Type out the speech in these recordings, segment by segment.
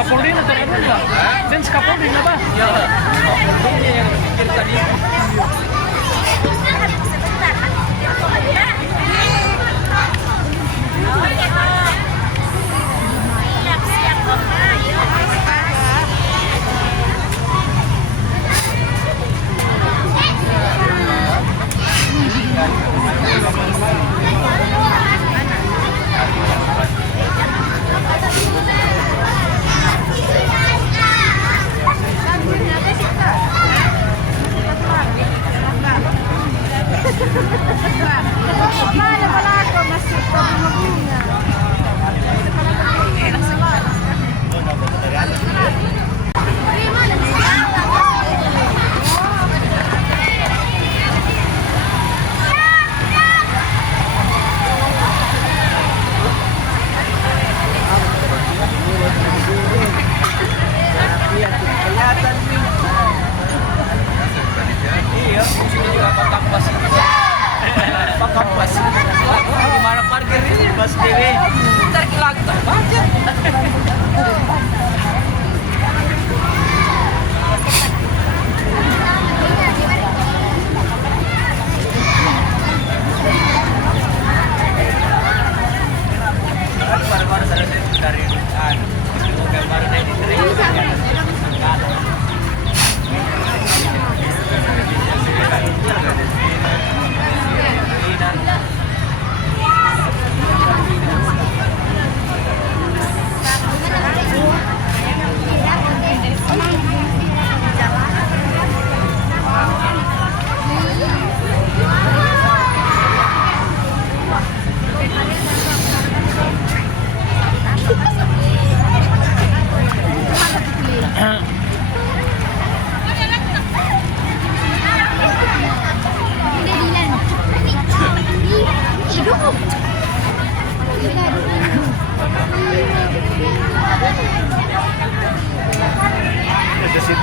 Scaffolding na talaga ba? Then scaffolding na ba? Ini yang pikir tadi.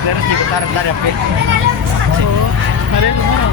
Terus diputar-putar ya, Pi. Oh, ada yang mana?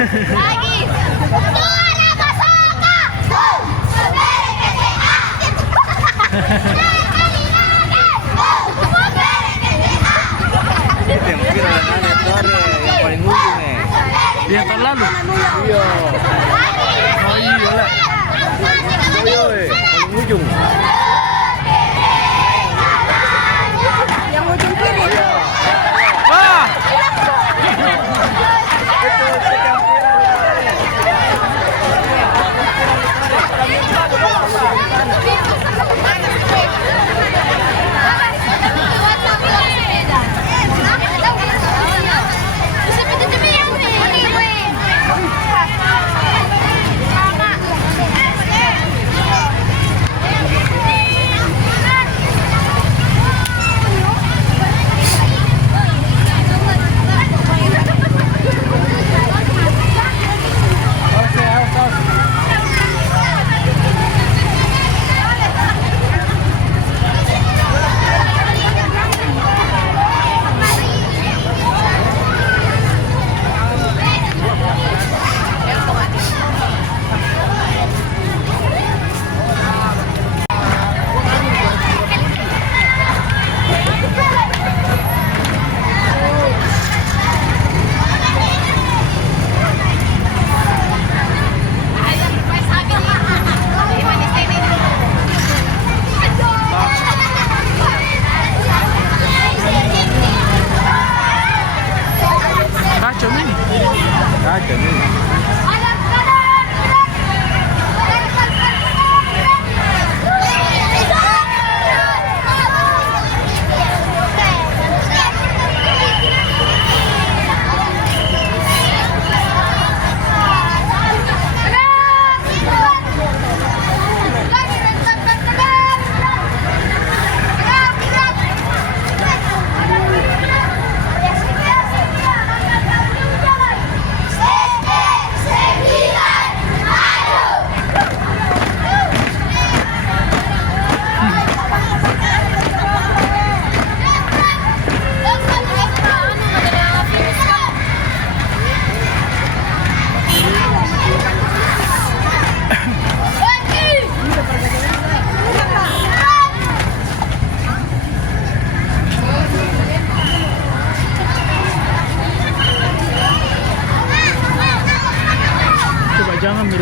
Lagi. Suara Basaka. Itu yang viral yang aneh tuh ada yang paling ujung nih. Yang tahun lalu? Iya. Oh iya lah. Paling ujung. Yang ujung kiri. Wah!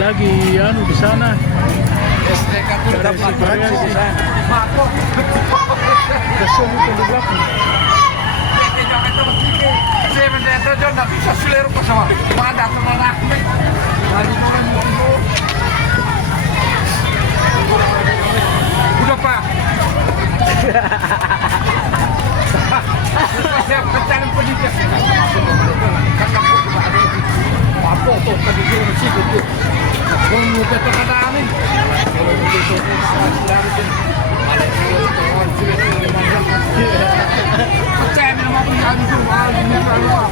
lagi ano di sana. Este kapur dapat berat di sana. Kasih itu di belakang. Kasi mendeta John nak bisa selero pa sama. Pada sama rakme. Hari naman mo. Udah Pak. Saya pecahan pendidik. Kan kamu ada apa tuh tadi dia masih gitu. Kamu betul kata amin. Kalau begitu saya memang punya jual ini kalau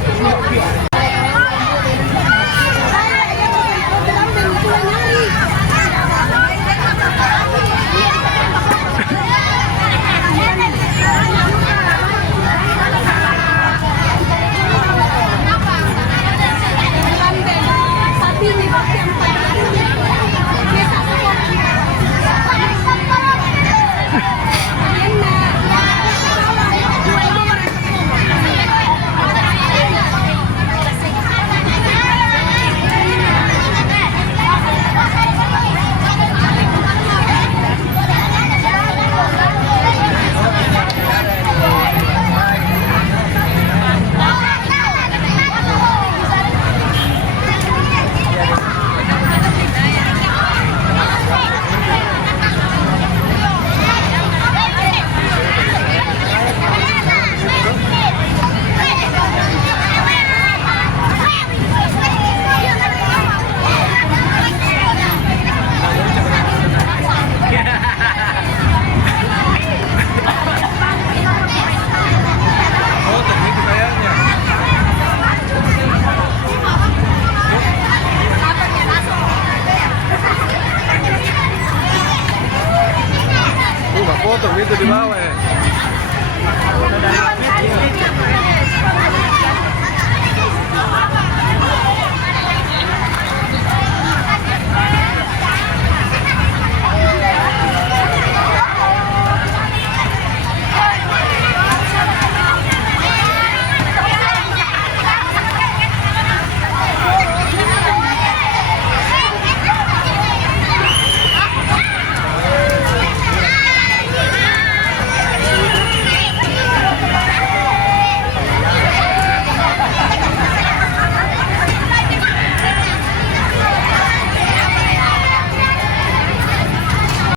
foto itu di bawah ya.